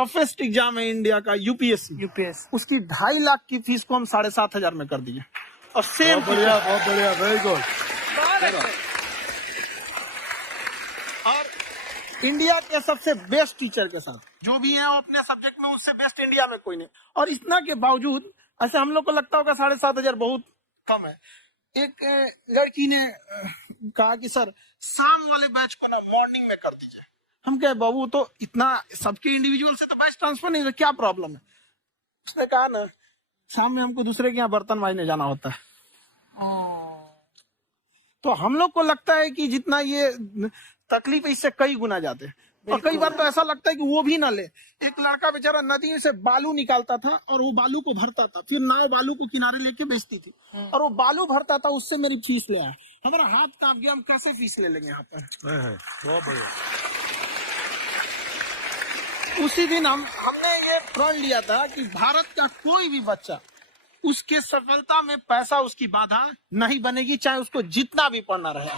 Toughest exam है India का, UPSC, उसकी 2.5 लाख की फीस को हम 7,500 में कर दिए। और सेम बहुत बढ़िया, वेरी गुड। और इंडिया के सबसे बेस्ट टीचर के साथ जो भी है वो अपने सब्जेक्ट में उससे बेस्ट इंडिया में कोई नहीं। और इतना के बावजूद ऐसे हम लोग को लगता होगा 7,500 बहुत कम है। एक लड़की ने कहा कि सर शाम वाले बैच को ना मॉर्निंग में कर दीजिए। हम कहे बाबू तो इतना सबके इंडिविजुअल से तो बैच ट्रांसफर नहीं, तो क्या प्रॉब्लम है? उसने कहा ना शाम में हमको दूसरे के यहाँ बर्तन मांजने जाना होता है। तो हम लोग को लगता है कि जितना ये तकलीफ है इससे कई गुना जाते हैं। और कई बार तो ऐसा लगता है कि वो भी ना ले। एक लड़का बेचारा नदी से बालू निकालता था और वो बालू को भरता था, फिर नाव बालू को किनारे लेके बेचती थी और वो बालू भरता था, उससे मेरी फीस ले आया। हमारा हाथ कांप गया, हम कैसे फीस ले लेंगे यहाँ पर? बहुत बढ़िया। उसी दिन हमने ये प्रण लिया था कि भारत का कोई भी बच्चा उसके सफलता में पैसा उसकी बाधा नहीं बनेगी, चाहे उसको जितना भी पढ़ना रहे।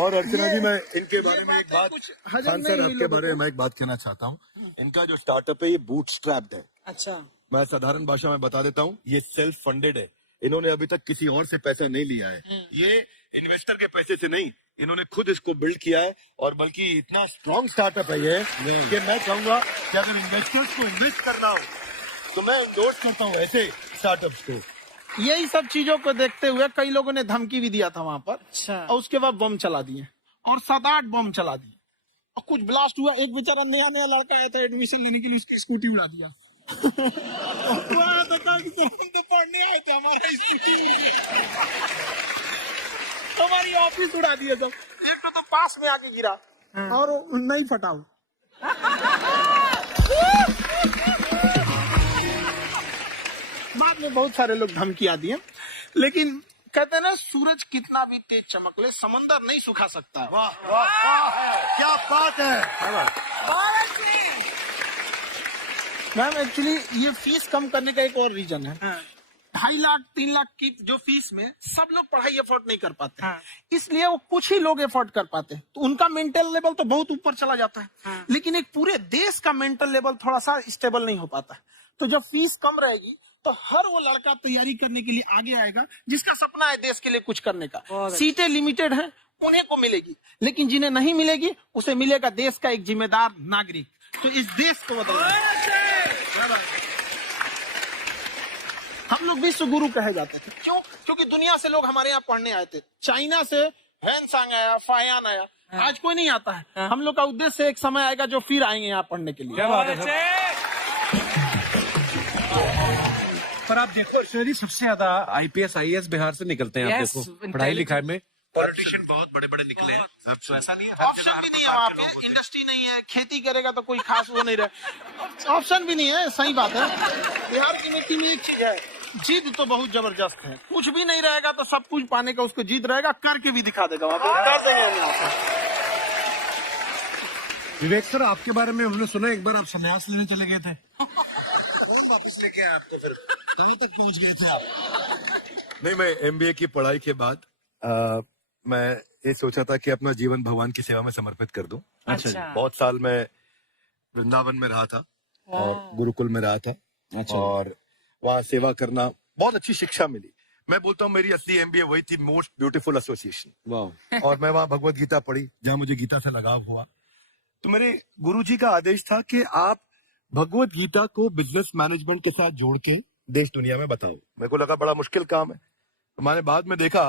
और अर्चना जी, मैं इनके बारे में एक बात, खान सर आपके बारे में मैं एक बात कहना चाहता हूँ। इनका जो स्टार्टअप है ये बूटस्ट्रैप्ड है। अच्छा, मैं साधारण भाषा में बता देता हूँ, ये सेल्फ फंडेड है। इन्होंने अभी तक किसी और से पैसा नहीं लिया है, ये इन्वेस्टर के पैसे से नहीं, इन्होंने खुद इसको बिल्ड किया है। और बल्कि इतना स्ट्रॉन्ग स्टार्टअप है ये कि मैं कहूंगा कि अगर इन्वेस्टर्स को इन्वेस्ट करना हो तो मैं इंडोर्स करता हूँ ऐसे स्टार्टअप्स को। यही सब चीजों को देखते हुए कई लोगों ने धमकी भी दिया था वहां पर। अच्छा। और उसके बाद बम चला दिए और 7-8 बम चला दिए और कुछ ब्लास्ट हुआ। एक बेचारा नया लड़का आया था एडमिशन लेने के लिए, उसकी स्कूटी उड़ा दिया। पढ़ने आए थे, हमारा स्कूटी हमारी ऑफिस उड़ा दिए सब। एक तो पास में आके गिरा और नहीं फटा। बाद में बहुत सारे लोग धमकियां दिए, लेकिन कहते हैं ना सूरज कितना भी तेज चमक ले समंदर नहीं सुखा सकता। वाह वाह वाह, क्या बात है मैम। एक्चुअली ये फीस कम करने का एक और रीजन है। 2.5 लाख 3 लाख की जो फीस में सब लोग पढ़ाई अफोर्ड नहीं कर पाते। इसलिए वो कुछ ही लोग अफोर्ड कर पाते हैं, तो उनका मेंटल लेवल तो बहुत ऊपर चला जाता है। लेकिन एक पूरे देश का मेंटल लेवल थोड़ा सा स्टेबल नहीं हो पाता। तो जब फीस कम रहेगी तो हर वो लड़का तैयारी करने के लिए आगे आएगा जिसका सपना है देश के लिए कुछ करने का। सीटें लिमिटेड हैं, उन्हें को मिलेगी, लेकिन जिन्हें नहीं मिलेगी उसे मिलेगा देश का एक जिम्मेदार नागरिक। तो इस देश को बदलना। हम लोग विश्व गुरु कहे जाते थे, क्यों? क्योंकि दुनिया से लोग हमारे यहाँ पढ़ने आए थे। चाइना से वैनसांग आया, फायान आया, आज कोई नहीं आता है। हम लोग का उद्देश्य एक समय आएगा जो फिर आएंगे यहाँ पढ़ने के लिए। क्या बात है। पर आप देखो शहरी सबसे ज्यादा IPS IAS बिहार से निकलते हैं। आप देखो पढ़ाई लिखाई में पॉलिटिशियन बहुत बड़े बड़े निकले हैं। तो ऐसा नहीं है, ऑप्शन भी नहीं है वहाँ पे, इंडस्ट्री नहीं है, खेती करेगा तो कोई खास वो नहीं रहे, ऑप्शन भी नहीं है। सही बात है। बिहार की मिट्टी में एक चीज है, जिद तो बहुत जबरदस्त है। कुछ भी नहीं रहेगा तो सब कुछ पाने का उसको जिद रहेगा, करके भी दिखा देगा वहाँ पे। विवेक सर, आपके बारे में हमने सुना एक बार आप संन्यास लेने चले गए थे। वापस लेके आए आपको, फिर कहाँ तक पहुँच गए थे आप? नहीं, मैं MBA की पढ़ाई के बाद मैं ये सोचा था कि अपना जीवन भगवान की सेवा में समर्पित कर दूं। अच्छा। बहुत साल मैं वृंदावन में रहा था और गुरुकुल में रहा था। अच्छा। और वहाँ सेवा करना बहुत अच्छी शिक्षा मिली। मैं बोलता हूँ मेरी असली MBA वही थी, मोस्ट ब्यूटीफुल एसोसिएशन। और मैं वहाँ भगवत गीता पढ़ी, जहाँ मुझे गीता से लगाव हुआ। तो मेरे गुरुजी का आदेश था कि आप भगवत गीता को बिजनेस मैनेजमेंट के साथ जोड़ के देश दुनिया में बताओ। मेरे को लगा बड़ा मुश्किल काम है। तो मैंने बाद में देखा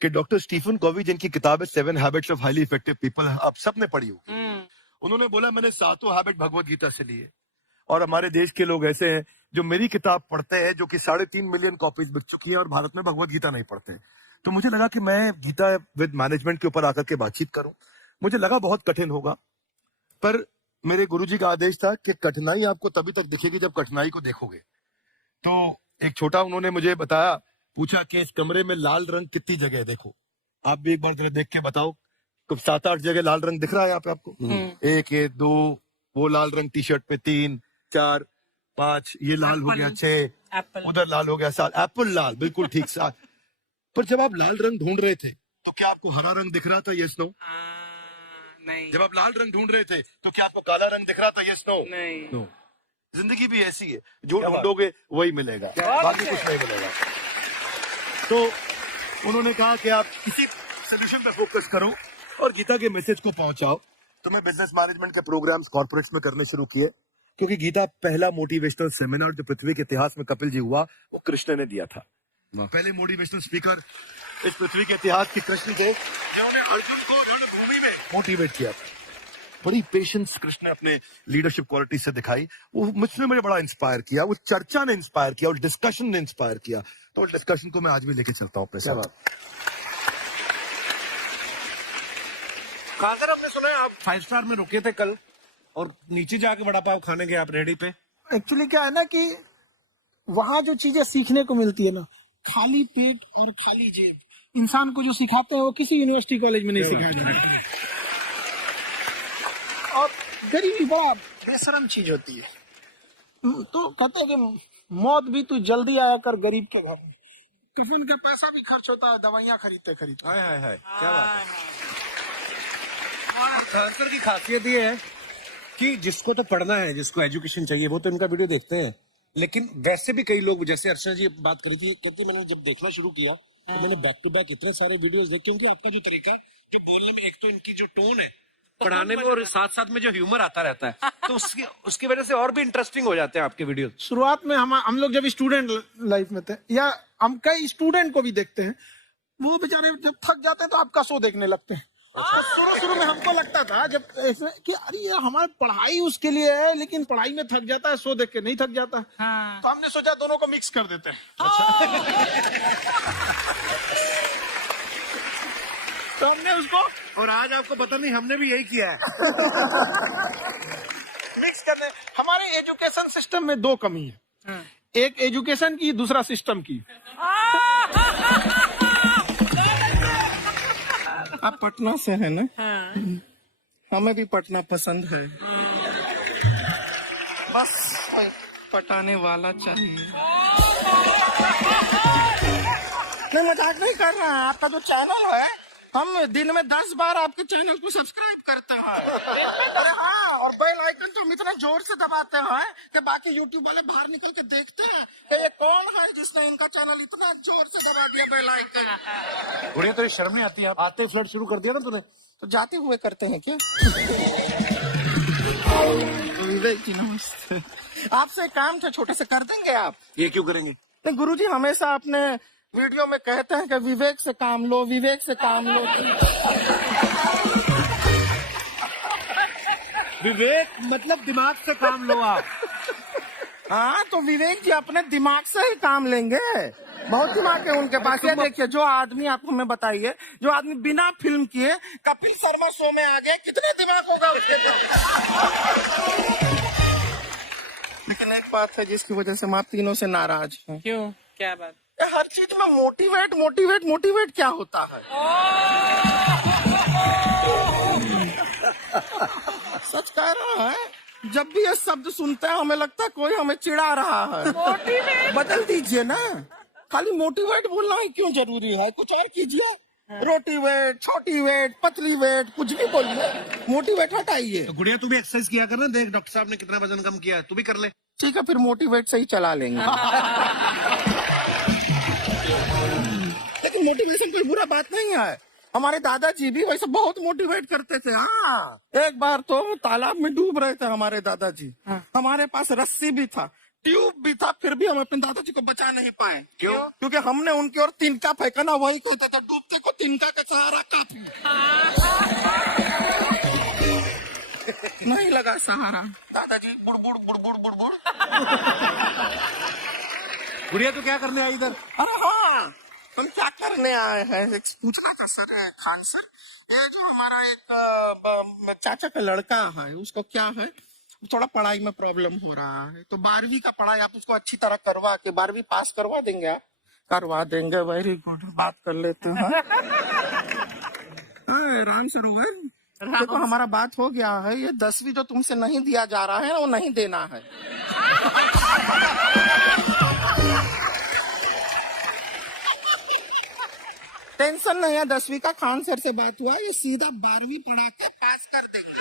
कि डॉक्टर स्टीफन कॉवी, जिनकी किताब है 7 habits of highly effective people, आप सबने पढ़ी होगी। उन्होंने बोला मैंने 7 हैबिट भगवत गीता से लिए। और हमारे देश के लोग ऐसे हैं जो मेरी किताब पढ़ते हैं, जो कि 3.5 मिलियन कॉपीज बिक चुकी है, और भारत में भगवत गीता नहीं पढ़ते हैं। तो मुझे लगा कि मैं गीता विद मैनेजमेंट के ऊपर आकर के बातचीत करूं। मुझे लगा बहुत कठिन होगा, पर मेरे गुरुजी का आदेश था कि कठिनाई आपको तभी तक दिखेगी जब कठिनाई को देखोगे। तो एक छोटा उन्होंने मुझे बताया, पूछा कि इस कमरे में लाल रंग कितनी जगह है, देखो आप भी एक बार जरा देख के बताओ। तो 7-8 जगह लाल रंग दिख रहा है यहाँ पे आपको। 1 2 वो लाल रंग टी शर्ट पे, 3 4 5 ये लाल हो गया, 6 उधर लाल हो गया, 7 एप्पल लाल, बिल्कुल ठीक 7। पर जब आप लाल रंग ढूंढ रहे थे तो क्या आपको हरा रंग दिख रहा था? Yes no? नहीं। जब आप लाल रंग ढूंढ रहे थे तो क्या आपको काला रंग दिख रहा था? Yes no? नहीं। जिंदगी भी ऐसी है, जो ढूंढोगे वही मिलेगा, बाकी कुछ नहीं मिलेगा। तो उन्होंने कहा कि आप किसी सोल्यूशन पे फोकस करो और गीता के मैसेज को पहुंचाओ। तो मैं बिजनेस मैनेजमेंट के प्रोग्राम्स कॉर्पोरेट्स में करने शुरू किए, क्योंकि गीता पहला मोटिवेशनल सेमिनार जो पृथ्वी के इतिहास में कपिल जी हुआ, वो कृष्ण ने दिया था। पहले मोटिवेशनल स्पीकर इस पृथ्वी के इतिहास के कृष्ण थे, जिन्होंने अर्जुन को रणभूमि में मोटिवेट किया था। बड़ी पेशेंस कृष्ण ने अपने लीडरशिप क्वालिटी से दिखाई, वो मुझसे मुझे बड़ा इंस्पायर किया, वो चर्चा ने इंस्पायर किया, और डिस्कशन ने इंस्पायर किया। तो उस डिस्कशन को मैं आज भी लेके चलता हूँ अपने साथ। खान सर, आपने सुना है आप 5 स्टार में रुके थे कल और नीचे जाके वड़ा पाव खाने गए आप रेडी पे? एक्चुअली क्या है ना कि वहां जो चीजें सीखने को मिलती है ना, खाली पेट और खाली जेब, इंसान को जो सिखाते हैं वो किसी यूनिवर्सिटी कॉलेज में नहीं सिखाया जाता। और गरीबी बड़ा बेशरम चीज होती है। तो कहते हैं कि मौत भी तू जल्दी आया कर गरीब के घर में। टिफिन का पैसा भी खर्च होता है, दवाइयाँ खरीदते खरीदते। हाय हाय हाय, क्या बात है। खान सर की खासियत ये है कि जिसको तो पढ़ना है, जिसको एजुकेशन चाहिए, वो तो इनका वीडियो देखते हैं। लेकिन वैसे भी कई लोग, जैसे अर्चना जी बात करी थी, कहती मैंने जब देखना शुरू किया तो मैंने बैक टू बैक इतने सारे वीडियोस देखे, क्योंकि आपका जो तरीका जो बोलने में, एक तो इनकी जो टोन है पढ़ाने में, और साथ साथ में जो ह्यूमर आता रहता है, तो उसकी वजह से और भी इंटरेस्टिंग हो जाते हैं आपके वीडियो। शुरुआत में हम लोग जब स्टूडेंट लाइफ में थे, या हम कई स्टूडेंट को भी देखते हैं, वो बेचारे जब थक जाते हैं तो आपका शो देखने लगते हैं। शुरू में हमको लगता था जब कि अरे ये हमारी पढ़ाई उसके लिए है, लेकिन पढ़ाई में थक जाता है, शो देख के नहीं थक जाता। हाँ। तो हमने सोचा दोनों को मिक्स कर देते हैं। तो हमने उसको, और आज आपको पता नहीं, हमने भी यही किया है। मिक्स करने। हमारे एजुकेशन सिस्टम में 2 कमी है, एक एजुकेशन की, दूसरा सिस्टम की। आप पटना से है ना? हमें भी पटना पसंद है, बस पटाने वाला चाहिए। नहीं, मजाक नहीं कर रहा है। आपका जो चैनल है, हम दिन में 10 बार आपके चैनल को सब्सक्राइब करते हैं। अरे हाँ, और बेल आइकन तो हम इतना जोर से दबाते हैं कि बाकी यूट्यूब वाले बाहर निकल के देखते हैं कि ये कौन है जिसने इनका चैनल इतना जोर से दबा दिया बेल आइकन। बुढ़िया, तो शर्म नहीं आती? आप आते ही फ्लर्ट शुरू कर दिया ना तूने? तो जाते हुए करते हैं क्या? विवेक जी नमस्ते। आपसे काम था, छोटे से कर देंगे आप? ये क्यों करेंगे? नहीं, गुरुजी हमेशा अपने वीडियो में कहते हैं कि विवेक से काम लो, विवेक से काम लो। विवेक मतलब दिमाग से काम लो आप। हाँ, तो विवेक जी अपने दिमाग से ही काम लेंगे, बहुत दिमाग है उनके पास। ये देखिए, जो आदमी, आप हमें बताइए, जो आदमी बिना फिल्म किए कपिल शर्मा शो में आ गए, कितने दिमाग होगा उसके पास? लेकिन एक बात है जिसकी वजह से हम आप तीनों से नाराज हैं। क्यों? क्या बात? हर चीज में मोटिवेट मोटिवेट मोटिवेट क्या होता है? सच कह रहा है, जब भी ये शब्द सुनते हैं हमें लगता है कोई हमें चिढ़ा रहा है। बदल दीजिए ना, खाली मोटिवेट बोलना ही क्यों जरूरी है? कुछ और कीजिए। रोटी वेट, छोटी वेट, पतली वेट, कुछ भी बोलिए, मोटिवेट हटाइए। तो गुड़िया, तू भी एक्सरसाइज किया कर ना, देख डॉक्टर साहब ने कितना वजन कम किया है, तू भी कर ले। ठीक है, फिर मोटिवेट से ही चला लेंगे। लेकिन मोटिवेशन कोई बुरा बात नहीं है। हमारे दादाजी भी वैसे बहुत मोटिवेट करते थे। हाँ, एक बार तो तालाब में डूब रहे थे हमारे दादाजी। हमारे पास रस्सी भी था, ट्यूब भी था, फिर भी हम अपने दादाजी को बचा नहीं पाए। क्यों? क्योंकि हमने उनकी ओर तिनका फेंका ना, वही कहते थे डूबते को तिनका का सहारा काफी। नहीं लगा सहारा, दादाजी बुड़बुड़ बुड़बुड़ बुड़बुड़। गुड़िया, तू क्या करने आई इधर? अरे हाँ, हम क्या करने आए हैं? एक पूछना था सर, खान सर, ये जो हमारा एक चाचा का लड़का है, उसको क्या है, थोड़ा पढ़ाई में प्रॉब्लम हो रहा है, तो 12वीं का पढ़ाई आप उसको अच्छी तरह करवा के 12वीं पास करवा देंगे आप? करवा देंगे, वेरी गुड, बात कर लेते हैं। राम सरोवर, देखो हमारा बात हो गया है, ये 10वीं जो तुमसे नहीं दिया जा रहा है वो नहीं देना है। टेंशन नहीं है, 10वीं का खान सर से बात हुआ, ये सीधा 12वीं पढ़ा के पास कर देंगे।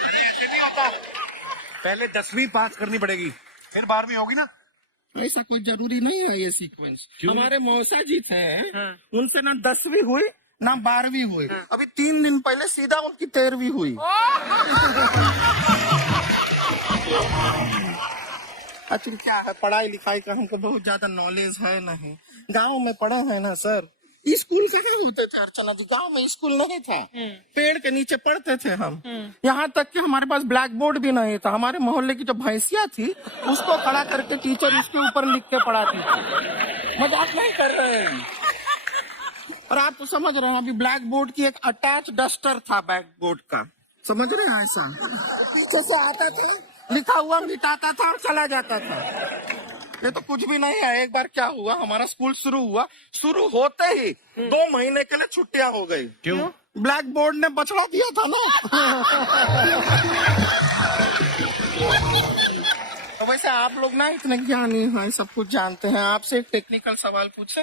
पहले 10वीं पास करनी पड़ेगी, फिर 12वीं होगी ना। ऐसा कोई जरूरी नहीं है ये सीक्वेंस। हमारे मौसा जी थे, उनसे ना 10वीं हुई ना 12वीं हुई, अभी 3 दिन पहले सीधा उनकी 13वीं हुई। एक्चुअली क्या है, पढ़ाई लिखाई का हमको बहुत ज्यादा नॉलेज है नहीं। गांव में पढ़े हैं ना सर, स्कूल कहाँ होते थे अर्चना जी, गांव में स्कूल नहीं था, पेड़ के नीचे पढ़ते थे हम। यहाँ तक कि हमारे पास ब्लैक बोर्ड भी नहीं था। हमारे मोहल्ले की जो भैंसिया थी उसको खड़ा करके टीचर उसके ऊपर लिख के पढ़ाती थी। मजाक नहीं कर रहे हैं। और आप तो समझ रहे हैं, अभी ब्लैक बोर्ड की एक अटैच डस्टर था बैक बोर्ड का, समझ रहे हैं, ऐसा पीछे से आता था, लिखा हुआ मिटाता था और चला जाता था। ये तो कुछ भी नहीं है। एक बार क्या हुआ, हमारा स्कूल शुरू हुआ, शुरू होते ही 2 महीने के लिए छुट्टियां हो गई। क्यों? ब्लैक बोर्ड ने बछड़ा दिया था ना। तो वैसे आप लोग ना इतने ज्ञानी हैं, सब कुछ जानते हैं। आपसे एक टेक्निकल सवाल पूछे।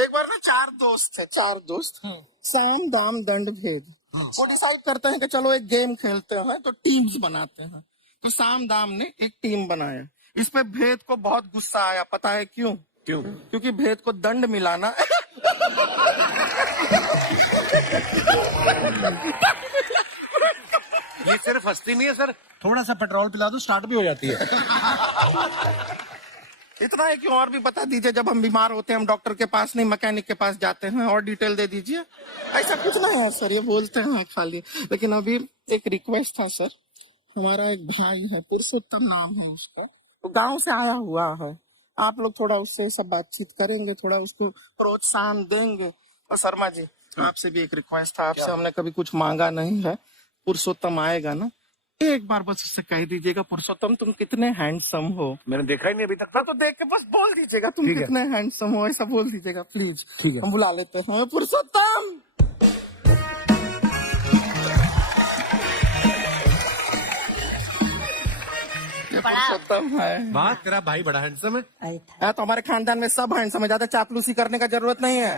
एक बार ना 4 दोस्त थे, 4 दोस्त, साम दाम दंड भेद। वो डिसाइड करते हैं कि चलो एक गेम खेलते हैं, तो टीम्स बनाते हैं। तो साम दाम ने एक टीम बनाया। इस पे भेद को बहुत गुस्सा आया, पता है क्यों? क्यों? क्योंकि भेद को दंड मिलाना ये सिर्फ हंसती नहीं है सर, थोड़ा सा पेट्रोल पिला दो स्टार्ट भी हो जाती है। इतना है कि और भी बता दीजिए, जब हम बीमार होते हैं हम डॉक्टर के पास नहीं मैकेनिक के पास जाते हैं, और डिटेल दे दीजिए। ऐसा कुछ नहीं है सर, ये बोलते हैं खाली। लेकिन अभी एक रिक्वेस्ट था सर, हमारा एक भाई है, पुरुषोत्तम नाम है उसका, वो गांव से आया हुआ है। आप लोग थोड़ा उससे सब बातचीत करेंगे, थोड़ा उसको प्रोत्साहन देंगे। और शर्मा जी, आपसे भी एक रिक्वेस्ट था, आपसे हमने कभी कुछ मांगा नहीं है। पुरुषोत्तम आएगा ना, एक बार बस उससे कह दीजिएगा, पुरुषोत्तम तुम कितने हैंडसम हो। मैंने देखा ही नहीं अभी तक। तो देख के बस बोल दीजिएगा तुम कितने हैंडसम हो, ऐसा बोल दीजिएगा प्लीज। ठीक है, हम बुला लेते हैं पुरुषोत्तम। पुरुषोत्तम है। वाह, तेरा भाई बड़ा हैंडसम है। तो हमारे खानदान में सब हैंडसम है, ज्यादा चापलूसी करने का जरूरत नहीं है।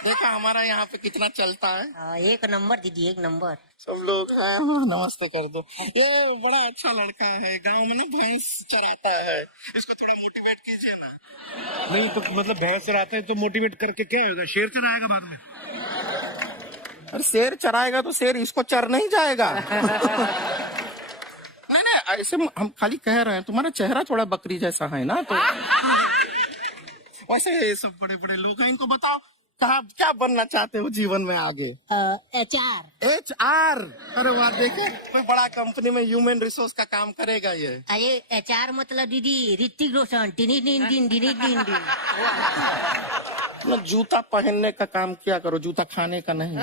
देखा हमारा यहाँ पे कितना चलता है। एक नंबर दीदी, एक नंबर। सब लोग हैं, नमस्ते कर दो। ये बड़ा अच्छा लड़का है, गांव में ना भैंस चराता है, इसको थोड़ा मोटिवेट कीजिए ना। नहीं तो मतलब भैंस चराते हैं तो मोटिवेट करके क्या होगा, शेर चराएगा बाद में। अरे शेर चराएगा तो शेर इसको चर नहीं जाएगा। नहीं नहीं, ऐसे हम खाली कह रहे हैं, तुम्हारा चेहरा थोड़ा बकरी जैसा है ना, तो वैसे ये सब बड़े बड़े लोग हैं, इनको बताओ कहा क्या बनना चाहते हो जीवन में आगे? HR। अरे वाह, देखे कोई बड़ा कंपनी में ह्यूमन रिसोर्स का काम करेगा ये। अरे HR मतलब दीदी ऋतिक रोशन, टिनी दिन दिन दिन दिन दिन। मतलब जूता पहनने का काम किया करो, जूता खाने का नहीं।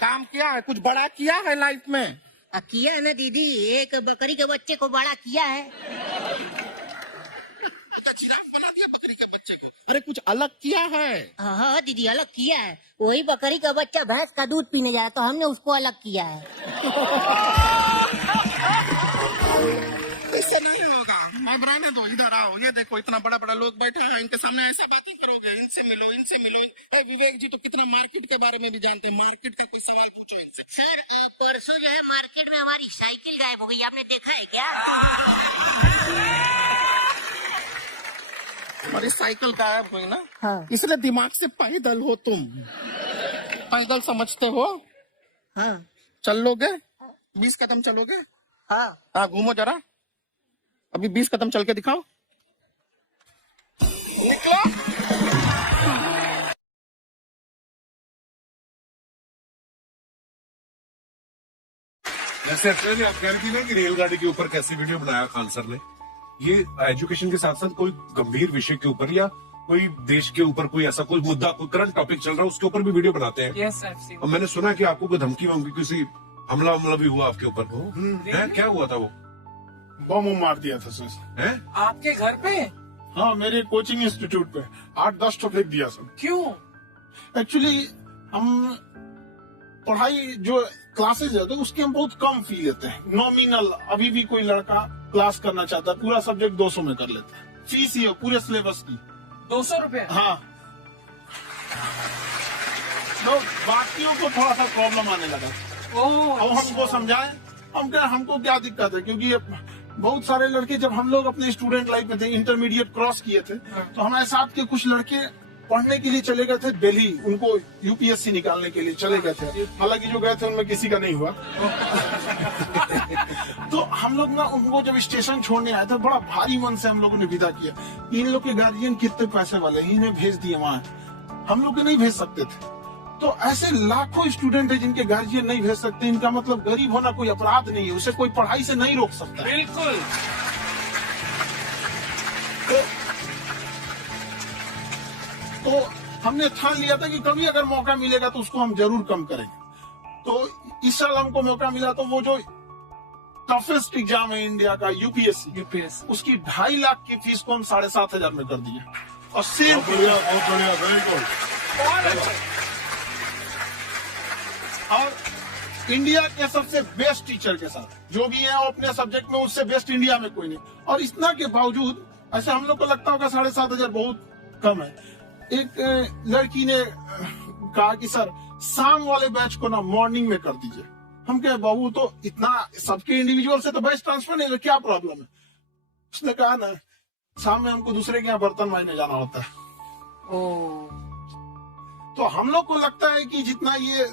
काम किया है, कुछ बड़ा किया है लाइफ में? किया है ना दीदी, एक बकरी के बच्चे को बड़ा किया है। जिराफ बना दिया बकरी के बच्चे को। अरे कुछ अलग किया है? हाँ दीदी, अलग किया है। वही बकरी का बच्चा भैंस का दूध पीने जाए तो हमने उसको अलग किया है। ऐसा नहीं होगा, अब रहने दो, इधर आओ। ये देखो इतना बड़ा बड़ा लोग बैठा है, इनके सामने ऐसा बातें करोगे, इनसे मिलो इनसे मिलो। विवेक जी तो कितना मार्केट के बारे में भी जानते हैं, मार्केट का कोई सवाल पूछो इनसे। सर परसों जो है मार्केट में हमारी साइकिल गायब हो गई, आपने देखा है क्या? हमारी साइकिल गायब हुई ना, हाँ। इसलिए दिमाग से पैदल हो तुम, पैदल समझते हो। हाँ। चल लोगे 20 कदम चलोगे? हाँ। घूमो जरा, अभी 20 कदम चल के दिखाओ, निकलो। जैसे अच्छा जी आप कह रही थी ना कि रेलगाड़ी के ऊपर कैसे वीडियो बनाया खान सर ने, ये एजुकेशन के साथ साथ कोई गंभीर विषय के ऊपर या कोई देश के ऊपर कोई ऐसा कोई मुद्दा, कोई करंट टॉपिक चल रहा है उसके ऊपर भी वीडियो बनाते हैं। Yes, I've seen. और मैंने सुना कि आपको कोई धमकी वमकी, किसी हमला भी हुआ आपके ऊपर, है क्या हुआ था? वो बम मार दिया था सर। है आपके घर पे? हाँ, मेरे कोचिंग इंस्टीट्यूट पे 8-10 तो फेंक दिया सर। क्यों? एक्चुअली हम पढ़ाई जो क्लासेज है तो उसके हम बहुत कम फी लेते हैं, नॉमिनल। अभी भी कोई लड़का क्लास करना चाहता है, पूरा सब्जेक्ट 200 में कर लेता है, फीस ही है पूरे सिलेबस की 200 रुपए? हाँ। तो बाकियों को थोड़ा सा प्रॉब्लम आने लगा। अब हमको समझाएं, हमको क्या दिक्कत है, क्योंकि बहुत सारे लड़के जब हम लोग अपने स्टूडेंट लाइफ में थे, इंटरमीडिएट क्रॉस किए थे, तो हमारे साथ के कुछ लड़के पढ़ने के लिए चले गए थे दिल्ली, उनको यूपीएससी निकालने के लिए चले गए थे। हालांकि जो गए थे उनमें किसी का नहीं हुआ। तो हम लोग ना उनको जब स्टेशन छोड़ने आए थे, बड़ा भारी मन से हम लोगों ने विदा किया। इन लोग के गार्जियन कितने पैसे वाले हैं, इन्हें भेज दिए वहां, हम लोग नहीं भेज सकते थे। तो ऐसे लाखों स्टूडेंट है जिनके गार्जियन नहीं भेज सकते। इनका मतलब गरीब होना कोई अपराध नहीं है, उसे कोई पढ़ाई से नहीं रोक सकता। बिल्कुल। तो हमने ठान लिया था कि कभी अगर मौका मिलेगा तो उसको हम जरूर कम करेंगे। तो इस साल हमको मौका मिला, तो वो जो टफेस्ट एग्जाम है इंडिया का, यूपीएससी, उसकी 2.5 लाख की फीस को हम 7,500 में कर दिए। और सेम बहुत बढ़िया, वेरी गुड। और इंडिया के सबसे बेस्ट टीचर के साथ जो भी है, वो अपने सब्जेक्ट में उससे बेस्ट इंडिया में कोई नहीं। और इतना के बावजूद ऐसे हम लोग को लगता होगा 7,500 बहुत कम है। एक लड़की ने कहा कि सर शाम वाले बैच को ना मॉर्निंग में कर दीजिए। हम कहे बाबू, तो इतना सबके इंडिविजुअल से तो बैच ट्रांसफर नहीं, क्या प्रॉब्लम है? उसने कहा ना, शाम में हमको दूसरे के यहाँ बर्तन मांजने जाना होता है। तो हम लोग को लगता है कि जितना ये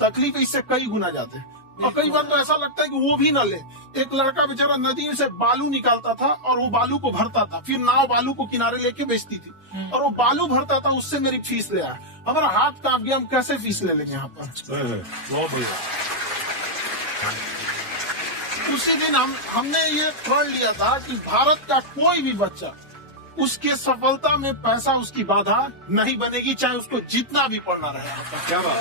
तकलीफ है, इससे कई गुना जाते हैं। और कई बार तो ऐसा लगता है कि वो भी न ले। एक लड़का बेचारा नदी में से बालू निकालता था और वो बालू को भरता था, फिर नाव बालू को किनारे लेके बेचती थी, और वो बालू भरता था, उससे मेरी फीस ले आया। हमारा हाथ कांप गया, हम कैसे फीस ले लेंगे यहाँ पर। बहुत बढ़िया। उसी दिन हमने ये प्रण लिया था कि भारत का कोई भी बच्चा, उसके सफलता में पैसा उसकी बाधा नहीं बनेगी, चाहे उसको जितना भी पढ़ना रहे। क्या बात।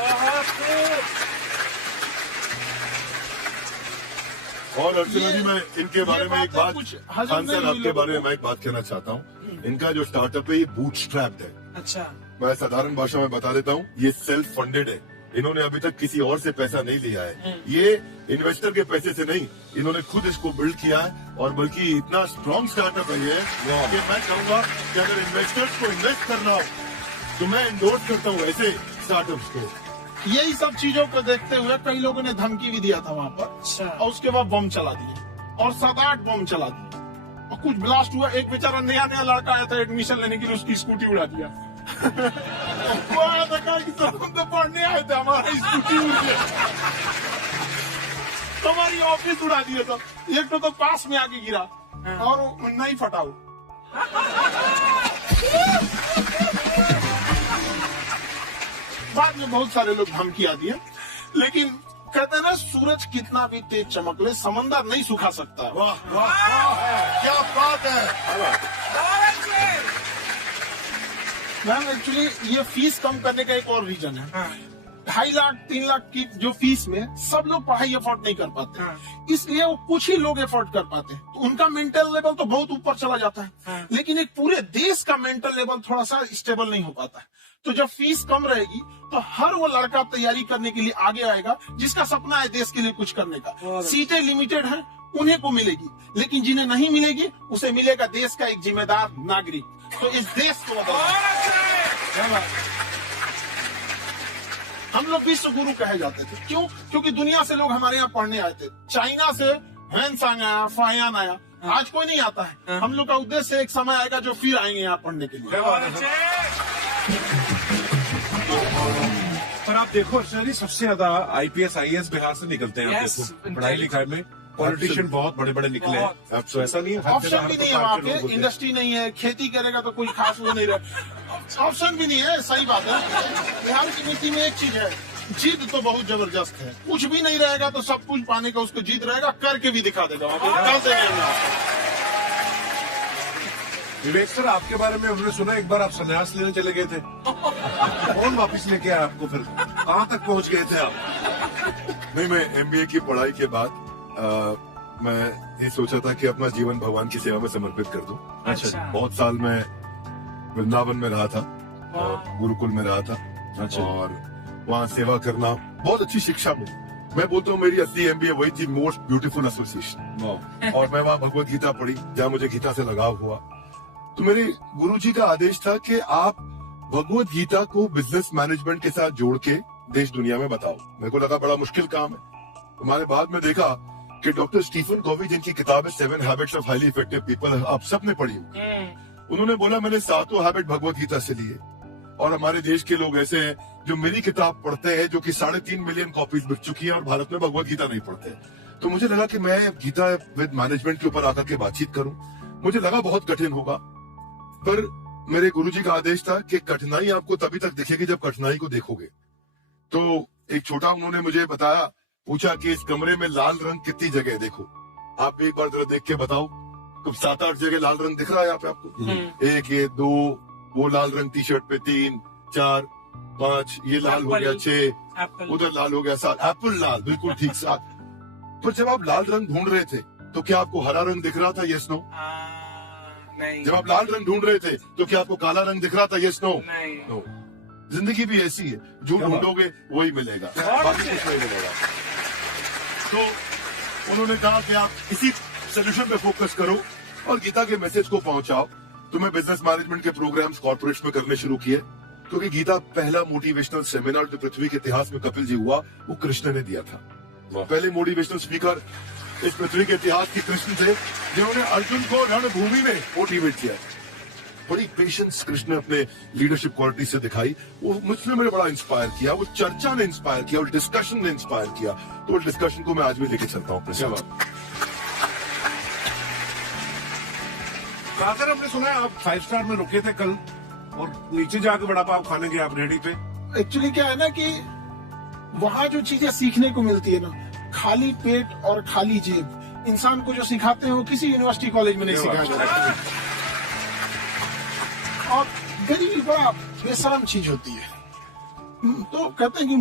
और अर्चना जी, मैं इनके बारे में एक बात, खान साहब आपके बारे में मैं एक बात कहना चाहता हूँ। इनका जो स्टार्टअप है ये बूटस्ट्रैप्ड है। अच्छा। मैं साधारण भाषा में बता देता हूँ, ये सेल्फ फंडेड है। इन्होंने अभी तक किसी और से पैसा नहीं लिया है, ये इन्वेस्टर के पैसे से नहीं, इन्होंने खुद इसको बिल्ड किया है। और बल्कि इतना स्ट्रॉन्ग स्टार्टअप है ये कि मैं कहूँगा कि अगर इन्वेस्टर्स को इन्वेस्ट करना हो तो मैं इंडोर्स करता हूँ ऐसे स्टार्टअप्स को। यही सब चीजों को देखते हुए कई लोगों ने धमकी भी दिया था वहाँ पर, और उसके बाद बम चला दिए, और 7-8 बम चला दिए, और कुछ ब्लास्ट हुआ। एक बेचारा नया लड़का आया था एडमिशन लेने के लिए, उसकी स्कूटी उड़ा दिया। वो आया था, कहा कि सर हम तो पढ़ने आए थे, हमारी स्कूटी उड़ गई, हमारी ऑफिस उड़ा दिया था। एक तो पास में आके गिरा और नहीं फटा वो। बाद में बहुत सारे लोग धमकियां दिए, लेकिन कहते हैं ना, सूरज कितना भी तेज चमक ले, समंदर नहीं सुखा सकता। वाह वाह वाह, क्या बात है। मैम एक्चुअली ये फीस कम करने का एक और रीजन है। 2.5 लाख 3 लाख की जो फीस में सब लोग पढ़ाई अफोर्ड नहीं कर पाते, इसलिए वो कुछ ही लोग अफोर्ड कर पाते हैं। तो उनका मेंटल लेवल तो बहुत ऊपर चला जाता है, लेकिन एक पूरे देश का मेंटल लेवल थोड़ा सा स्टेबल नहीं हो पाता है। तो जब फीस कम रहेगी तो हर वो लड़का तैयारी करने के लिए आगे आएगा जिसका सपना है देश के लिए कुछ करने का। सीटें लिमिटेड हैं, उन्हें को मिलेगी, लेकिन जिन्हें नहीं मिलेगी उसे मिलेगा देश का एक जिम्मेदार नागरिक। तो इस देश को हम लोग विश्व गुरु कहे जाते थे। क्यों? क्योंकि दुनिया से लोग हमारे यहाँ पढ़ने आए थे। चाइना से हैंसांग आया, फायान आया, आज कोई नहीं आता है। हम लोग का उद्देश्य एक समय आएगा जो फिर आएंगे यहाँ पढ़ने के लिए। पर आप देखो अर्चना जी, सबसे ज्यादा IPS IAS बिहार से निकलते हैं। आप देखो पढ़ाई लिखाई में पॉलिटिशियन बहुत बड़े बड़े निकले हैं। अब तो ऐसा नहीं है, ऑप्शन भी नहीं है वहाँ पे, इंडस्ट्री नहीं है, खेती करेगा तो कोई खास वो नहीं रहे, ऑप्शन भी नहीं है। सही बात है। बिहार की नीति में एक चीज है, जिद तो बहुत जबरदस्त है। कुछ भी नहीं रहेगा तो सब कुछ पाने का उसको जिद रहेगा, करके भी दिखा देगा। विवेक सर, आपके बारे में हमने सुना एक बार आप संन्यास लेने चले गए थे। कौन वापस लेके आया आपको? फिर कहाँ तक पहुँच गए थे आप? नहीं, मैं MBA की पढ़ाई के बाद मैं ये सोचा था कि अपना जीवन भगवान की सेवा में समर्पित कर दूं। अच्छा। बहुत साल मैं वृंदावन में रहा था और गुरुकुल में रहा था। अच्छा। और वहाँ सेवा करना बहुत अच्छी शिक्षा मिली। मैं बोलता हूँ मेरी असली MBA वही थी, मोस्ट ब्यूटीफुल एसोसिएशन। और मैं वहाँ भगवत गीता पढ़ी, जहाँ मुझे गीता से लगाव हुआ। तो मेरे गुरुजी का आदेश था कि आप भगवत गीता को बिजनेस मैनेजमेंट के साथ जोड़ के देश दुनिया में बताओ। मेरे को लगा बड़ा मुश्किल काम है। हमारे बाद में देखा कि डॉक्टर स्टीफन कोवी, जिनकी किताब है 7 habits of highly effective people, आप सबने पढ़ी होगी, उन्होंने बोला मैंने 7 हैबिट भगवत गीता से लिए। और हमारे देश के लोग ऐसे हैं जो मेरी किताब पढ़ते हैं, जो कि 3.5 मिलियन कॉपीज बिक चुकी है, और भारत में भगवत गीता नहीं पढ़ते। तो मुझे लगा कि मैं गीता विद मैनेजमेंट के ऊपर आकर के बातचीत करूं। मुझे लगा बहुत कठिन होगा, पर मेरे गुरुजी का आदेश था कि कठिनाई आपको तभी तक दिखेगी जब कठिनाई को देखोगे। तो एक छोटा उन्होंने मुझे बताया, पूछा कि इस कमरे में लाल रंग कितनी जगह है, देखो आप भी एक बार जरा देख के बताओ। तो 7-8 जगह लाल रंग दिख रहा है यहाँ पे आपको। 1, ये 2, वो लाल रंग टी शर्ट पे 3, 4, 5, ये लाल हो गया 6, उधर लाल हो गया 7, एप्पल लाल, बिल्कुल ठीक 7। पर जब आप लाल रंग ढूंढ रहे थे तो क्या आपको हरा रंग दिख रहा था? Yes no? नहीं। जब आप लाल रंग ढूंढ रहे थे तो क्या आपको काला रंग दिख रहा था? Yes no? नहीं। नो। जिंदगी भी ऐसी है, जो ढूंढोगे वही मिलेगा, बाकी कुछ नहीं मिलेगा। तो उन्होंने कहा कि आप इसी सोल्यूशन पे फोकस करो और गीता के मैसेज को पहुंचाओ। तो मैं बिजनेस मैनेजमेंट के प्रोग्राम्स कॉर्पोरेट्स में करने शुरू किए, क्योंकि गीता पहला मोटिवेशनल सेमिनार जो पृथ्वी के इतिहास में कपिल जी हुआ, वो कृष्ण ने दिया था। पहले मोटिवेशनल स्पीकर इस पृथ्वी के इतिहास के कृष्ण थे, जिन्होंने अर्जुन को रणभूमि में मोटिवेट किया। बड़ी पेशेंस कृष्ण ने अपने लीडरशिप क्वालिटी से दिखाई। वो मुझसे मुझे बड़ा इंस्पायर किया, वो चर्चा ने इंस्पायर किया, और डिस्कशन ने इंस्पायर किया। तो उस डिस्कशन को मैं आज भी लेके चलता हूँ। सर, हमने सुना है आप 5 स्टार में रुके थे कल, और नीचे जाके बड़ा पाव खाने गए आप रेडी पे। एक्चुअली क्या है ना कि वहाँ जो चीजें सीखने को मिलती है ना, खाली पेट और खाली जेब इंसान को जो सिखाते हैं वो किसी यूनिवर्सिटी कॉलेज में नहीं सिखाया जाता। और गरीबी बड़ा बेशरम चीज होती है। तो कहते हैं कि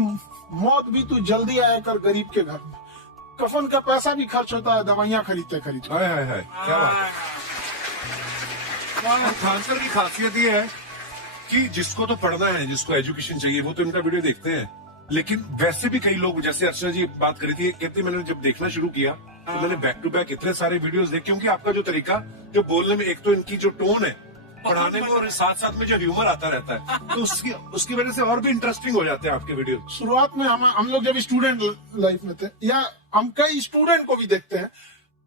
मौत भी तू जल्दी आया कर गरीब के घर में। कफन का पैसा भी खर्च होता है, दवाइयाँ खरीदते खरीदते। क्या बात है। खान सर की खासियत ये है कि जिसको तो पढ़ना है, जिसको एजुकेशन चाहिए, वो तो इनका वीडियो देखते हैं। लेकिन वैसे भी कई लोग, जैसे अर्चना जी बात करी थी, कहती मैंने जब देखना शुरू किया तो मैंने बैक टू बैक इतने सारे वीडियोस देखे, क्योंकि आपका जो तरीका जो बोलने में, एक तो इनकी जो टोन है पढ़ाने में, और साथ साथ में जो ह्यूमर आता रहता है, तो उसकी वजह से और भी इंटरेस्टिंग हो जाते हैं आपके वीडियो। शुरुआत में हम लोग जब स्टूडेंट लाइफ में थे, या हम कई स्टूडेंट को भी देखते हैं,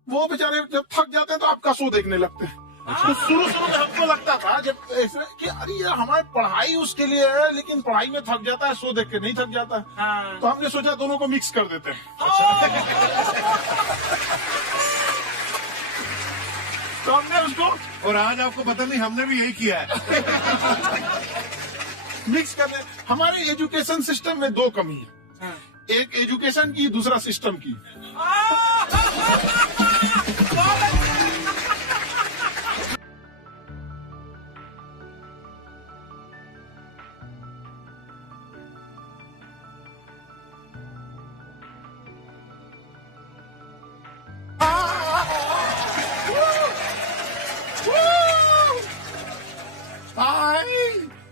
वो बेचारे जब थक जाते हैं तो आपका शो देखने लगते हैं। तो शुरू में हमको लगता था जब ऐसे कि अरे यार हमारी पढ़ाई उसके लिए है, लेकिन पढ़ाई में थक जाता है, शो देख के नहीं थक जाता है। तो हमने सोचा दोनों को मिक्स कर देते हैं। तो हमने उसको, और आज आपको पता नहीं, हमने भी यही किया है। मिक्स करने। हमारे एजुकेशन सिस्टम में 2 कमी है, एक एजुकेशन की, दूसरा सिस्टम की।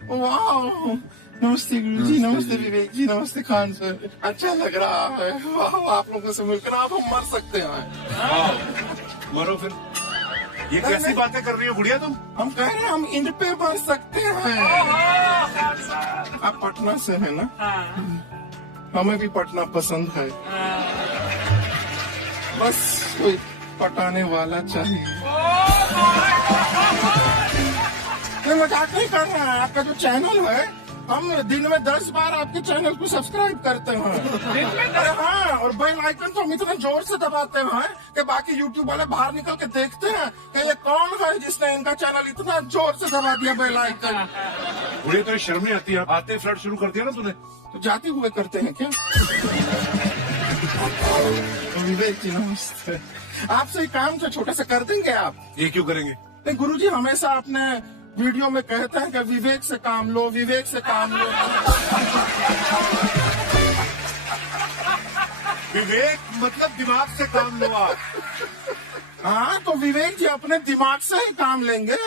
वाह, नमस्ते गुरुजी, नमस्ते विवेक जी, नमस्ते खान सर। अच्छा लग रहा है। वाह, आप लोगों से मिलकर आप हम मर सकते हैं। मरो फिर। ये कैसी बातें कर रही हो गुड़िया तुम? हम कह रहे हैं हम इंड पे मर सकते हैं। आप पटना से है ना? हमें भी पटना पसंद है। बस कोई पटाने वाला चाहिए। मैं मजाक नहीं कर रहा है। आपका जो चैनल है, हम दिन में 10 बार आपके चैनल को सब्सक्राइब करते हैं। अरे हाँ, और बेल आइकन तो हम इतना जोर से दबाते हैं कि बाकी यूट्यूब वाले बाहर निकल के देखते हैं कि ये कौन है जिसने इनका चैनल इतना जोर से दबा दिया बेल आइकन। गुड़िया तो शर्म नहीं आती है? आते फ्लर्ट शुरू कर दिया ना तूने? तो जाते हुए करते हैं क्या? विवेक जी नमस्ते। आपसे काम तो छोटे से कर देंगे आप? ये क्यों करेंगे? नहीं गुरुजी, हमेशा आपने वीडियो में कहते हैं कि विवेक से काम लो, विवेक से काम लो। विवेक मतलब दिमाग से काम लो आप। हाँ, तो विवेक जी अपने दिमाग से ही काम लेंगे।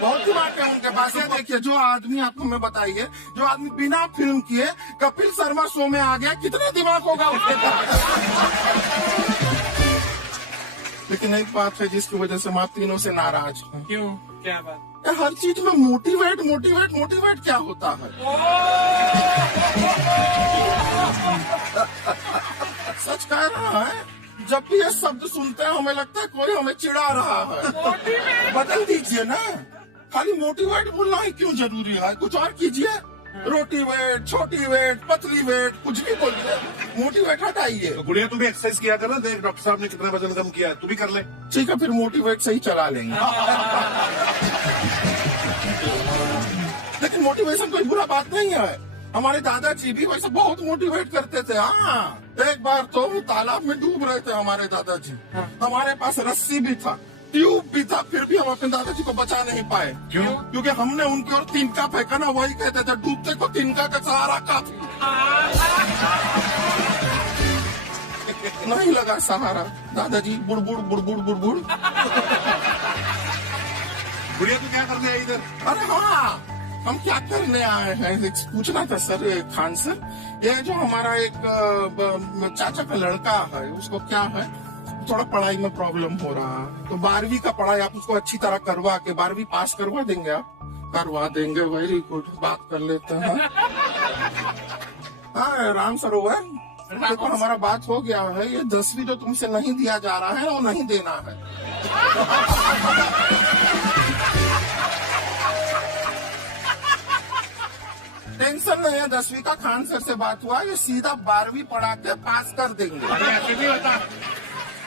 बहुत दिमाग है उनके पास। ये देखिए, जो आदमी, आपको मैं बताइए, जो आदमी बिना फिल्म किए कपिल शर्मा शो में आ गया, कितना दिमाग होगा उसके पास। लेकिन एक बात है जिसकी वजह से हम आप तीनों से नाराज हैं। क्यों? क्या बात? हर चीज में मोटिवेट मोटिवेट मोटिवेट क्या होता है? सच कह रहा है, जब भी ये शब्द सुनते हैं हमें लगता है कोई हमें चिढ़ा रहा है। बदल दीजिए ना, खाली मोटिवेट बोलना ही क्यों जरूरी है? कुछ और कीजिए, रोटी वेट, छोटी वेट, पतली वेट, कुछ भी बोलिए, मोटिवेट हटाइए। तो गुड़िया तू भी एक्सरसाइज किया कर ना, देख डॉक्टर साहब ने कितना वजन कम किया है, तू भी कर ले। ठीक है, फिर मोटिवेट से ही चला लेंगे। लेकिन मोटिवेशन कोई बुरा बात नहीं है। हमारे दादाजी भी वैसे बहुत मोटिवेट करते थे। हाँ, एक बार तो तालाब में डूब रहे थे हमारे दादाजी, हमारे पास रस्सी भी था, ट्यूब भी था, फिर भी हम अपने दादाजी को बचा नहीं पाए। क्यों? क्योंकि हमने उनकी ओर तिनका फेंका ना, वही कहते थे डूबते को तिनका का सहारा काफी। नहीं लगा सहारा, दादाजी बुड़बुड़ बुड़बुड़ बुड़बुड़। गुड़िया तू क्या कर रहे इधर? अरे हाँ, हम क्या करने आए हैं पूछना था सर खान सर। ये जो हमारा एक चाचा का लड़का है, उसको क्या है, थोड़ा पढ़ाई में प्रॉब्लम हो रहा है, तो 12वीं का पढ़ाई आप उसको अच्छी तरह करवा के 12वीं पास करवा देंगे? आप करवा देंगे, वेरी गुड, बात कर लेते हैं। हाँ राम सरोवर, देखो हमारा बात हो गया है, ये 10वीं जो तुमसे नहीं दिया जा रहा है वो नहीं देना है। टेंशन नहीं है, 10वीं का खान सर से बात हुआ, ये सीधा 12वीं पढ़ा के पास कर देंगे। अरे ऐसे नहीं होता,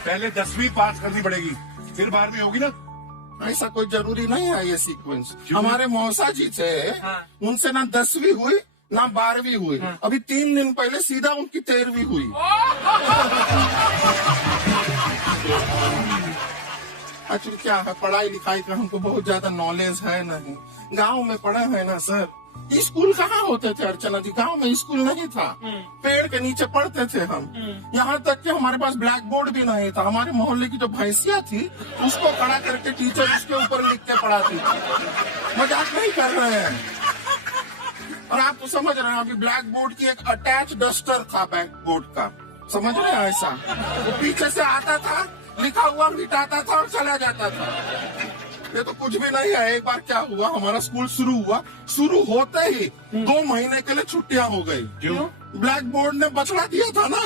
पहले 10वीं पास करनी पड़ेगी, फिर 12वीं होगी ना। ऐसा कोई जरूरी नहीं है ये सीक्वेंस। हमारे मौसा जी थे, उनसे ना 10वीं हुई ना 12वीं हुई, अभी 3 दिन पहले सीधा उनकी 13वीं हुई। एक्चुअली क्या है, पढ़ाई लिखाई का हमको बहुत ज्यादा नॉलेज है नहीं, गांव में पढ़े हैं ना सर। स्कूल कहाँ होते थे अर्चना जी, गांव में स्कूल नहीं था, पेड़ के नीचे पढ़ते थे हम। यहाँ तक कि हमारे पास ब्लैक बोर्ड भी नहीं था, हमारे मोहल्ले की जो भैंसिया थी उसको खड़ा करके टीचर उसके ऊपर लिख के पढ़ाती थी। मजाक नहीं कर रहे हैं। और आप तो समझ रहे हैं, अभी ब्लैक बोर्ड की एक अटैच डस्टर था ब्लैक बोर्ड का, समझ रहे हैं ऐसा, वो पीछे से आता था, लिखा हुआ मिटाता था और चला जाता था। ये तो कुछ भी नहीं है। एक बार क्या हुआ, हमारा स्कूल शुरू हुआ, शुरू होते ही 2 महीने के लिए छुट्टियां हो गई। क्यों? ब्लैक बोर्ड ने बचड़ा दिया था ना।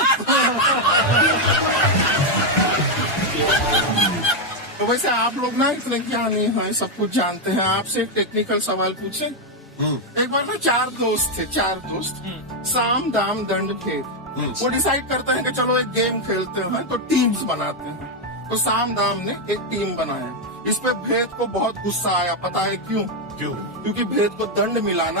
तो वैसे आप लोग ना इतने ज्ञानी हैं, सब कुछ जानते हैं। आपसे एक टेक्निकल सवाल पूछे। एक बार ना 4 दोस्त थे, 4 दोस्त, साम दाम दंड भेद। वो डिसाइड करते हैं कि चलो एक गेम खेलते हैं, तो टीम्स बनाते हैं। तो साम दाम ने एक टीम बनाया, इस पे भेद को बहुत गुस्सा आया। पता है क्यों? क्यों? क्योंकि भेद को दंड मिलाना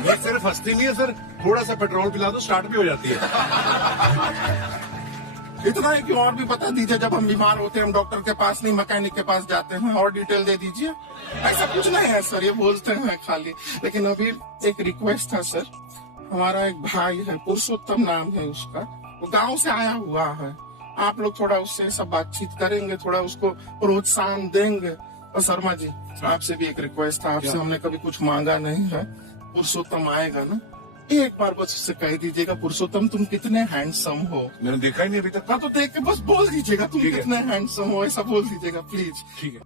ये सिर्फ हंसती नहीं है सर, थोड़ा सा पेट्रोल पिला दो स्टार्ट भी हो जाती है। इतना है कि और भी बता दीजिए, जब हम बीमार होते हैं हम डॉक्टर के पास नहीं मैकेनिक के पास जाते हैं, और डिटेल दे दीजिए। ऐसा कुछ नहीं है सर, ये बोलते हैं खाली। लेकिन अभी एक रिक्वेस्ट था सर, हमारा एक भाई है, पुरुषोत्तम नाम है उसका, वो गांव से आया हुआ है, आप लोग थोड़ा उससे सब बातचीत करेंगे, थोड़ा उसको प्रोत्साहन देंगे। और शर्मा जी, आपसे भी एक रिक्वेस्ट था, आपसे हमने कभी कुछ मांगा नहीं है, पुरुषोत्तम आएगा ना, एक बार बस उससे कह दीजिएगा, पुरुषोत्तम तुम कितने हैंडसम हो। मैंने देखा ही नहीं अभी तक। हाँ तो देख के बस बोल दीजिएगा तुम ठीक है। कितने हैंडसम हो, ऐसा बोल दीजिएगा प्लीज। ठीक है।